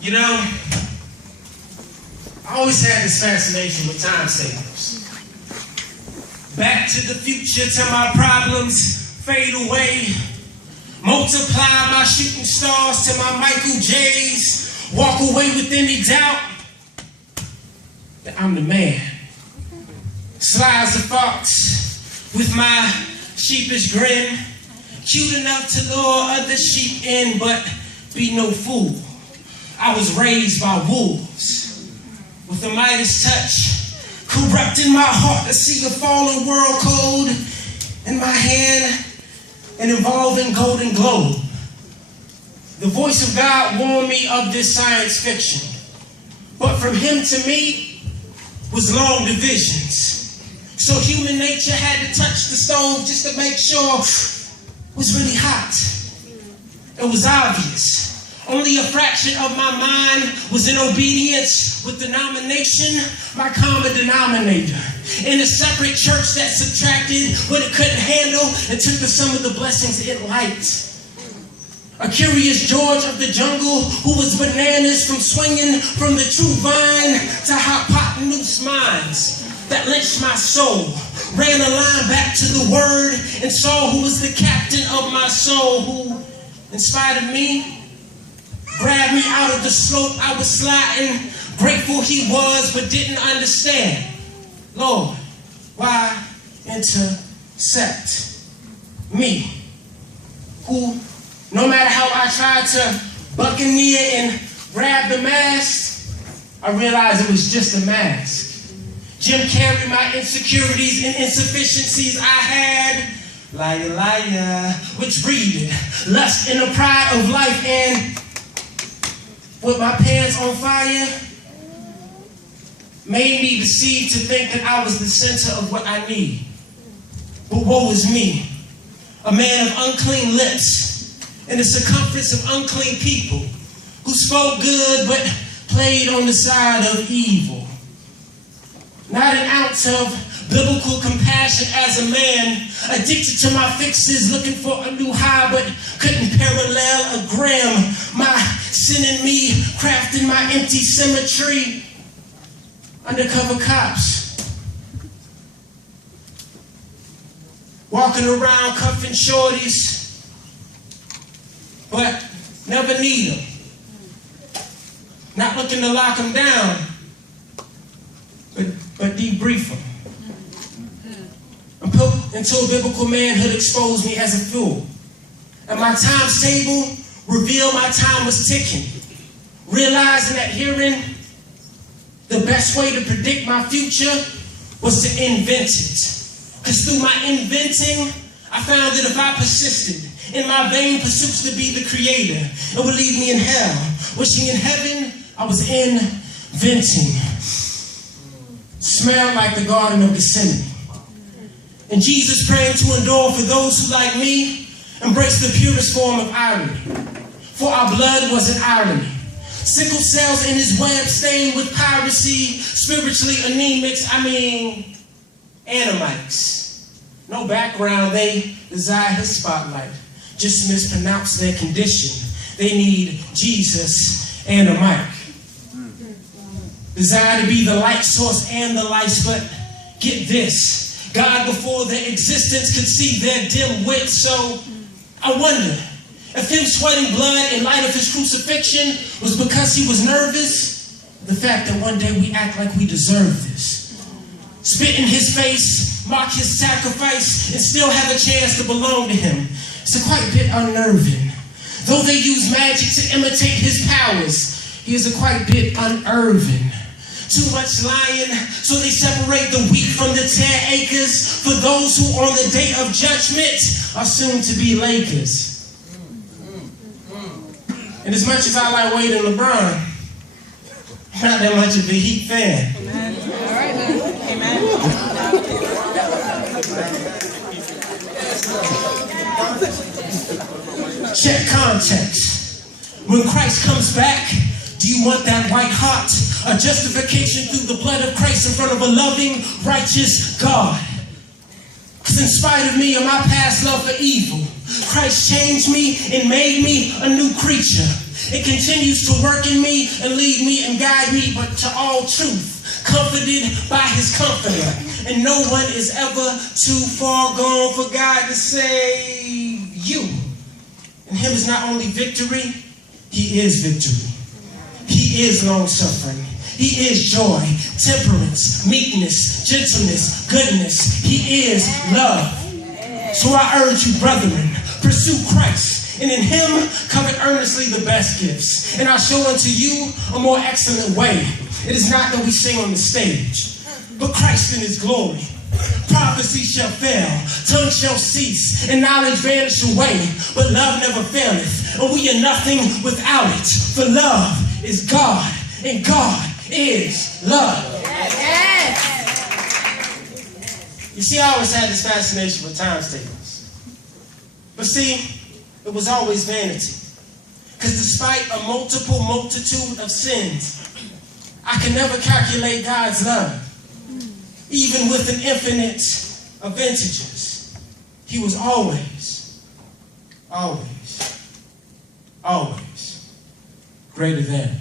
You know, I always had this fascination with time savers. Back to the future till my problems fade away. Multiply my shooting stars to my Michael J's. Walk away with any doubt that I'm the man. Sly as a fox with my sheepish grin. Cute enough to lure other sheep in, but be no fool. I was raised by wolves with a Midas touch, corrupting my heart to see the fallen world code in my hand, an evolving golden globe. The voice of God warned me of this science fiction, but from him to me was long divisions. So human nature had to touch the stove just to make sure it was really hot. It was obvious. Only a fraction of my mind was in obedience with denomination, my common denominator. In a separate church that subtracted what it couldn't handle and took the sum of the blessings it liked. A curious George of the jungle who was bananas from swinging from the true vine to hypotenuse minds that lynched my soul. Ran a line back to the word and saw who was the captain of my soul, who, in spite of me, grabbed me out of the slope I was sliding. Grateful he was, but didn't understand. Lord, why intersect me, who, no matter how I tried to buccaneer and grab the mask, I realized it was just a mask. Jim carried my insecurities and insufficiencies I had. Liar, liar, which breeded lust in the pride of life, and with my pants on fire, made me deceived to think that I was the center of what I need. But woe is me, a man of unclean lips, in the circumference of unclean people, who spoke good but played on the side of evil. Not an ounce of biblical compassion as a man, addicted to my fixes, looking for a new high, but couldn't parallel a gram. My sin in me, crafting my empty symmetry. Undercover cops, walking around cuffing shorties, but never need them. Not looking to lock them down, but debrief them. Until biblical manhood exposed me as a fool. And my times table revealed my time was ticking. Realizing that hearing the best way to predict my future was to invent it. Because through my inventing, I found that if I persisted in my vain pursuits to be the creator, it would leave me in hell. Wishing in heaven, I was inventing. Smelled like the Garden of Gethsemane. And Jesus praying to endure for those who, like me, embrace the purest form of irony. For our blood was an irony. Sickle cells in his web stained with piracy, spiritually anemics, animites. No background, they desire his spotlight. Just mispronounce their condition. They need Jesus and a mic. Designed to be the light source and the lights, but get this. God before their existence could see their dim wit, so I wonder if him sweating blood in light of his crucifixion was because he was nervous. The fact that one day we act like we deserve this. Spit in his face, mock his sacrifice, and still have a chance to belong to him. It's quite a bit unnerving. Though they use magic to imitate his powers, he is a quite bit unnerving. Too much lying, so they separate the wheat from the 10 acres for those who on the day of judgment are soon to be Lakers. And as much as I like Wade and LeBron, I'm not that much of a Heat fan. Amen. All right, then. Amen. Check context. When Christ comes back, do you want that white heart? A justification through the blood of Christ in front of a loving, righteous God. Because in spite of me and my past love for evil, Christ changed me and made me a new creature. It continues to work in me and lead me and guide me, but to all truth, comforted by his comforter. And no one is ever too far gone for God to save you. And him is not only victory, he is victory. He is long-suffering. He is joy, temperance, meekness, gentleness, goodness. He is love. So I urge you, brethren, pursue Christ, and in him covet earnestly the best gifts. And I'll show unto you a more excellent way. It is not that we sing on the stage, but Christ in his glory. Prophecy shall fail, tongue shall cease, and knowledge vanish away, but love never faileth, and we are nothing without it. For love is God, and God is love. Yes. You see, I always had this fascination with times tables. But see, it was always vanity. Because despite a multitude of sins, I can never calculate God's love. Even with an infinite of vintages, he was always greater than.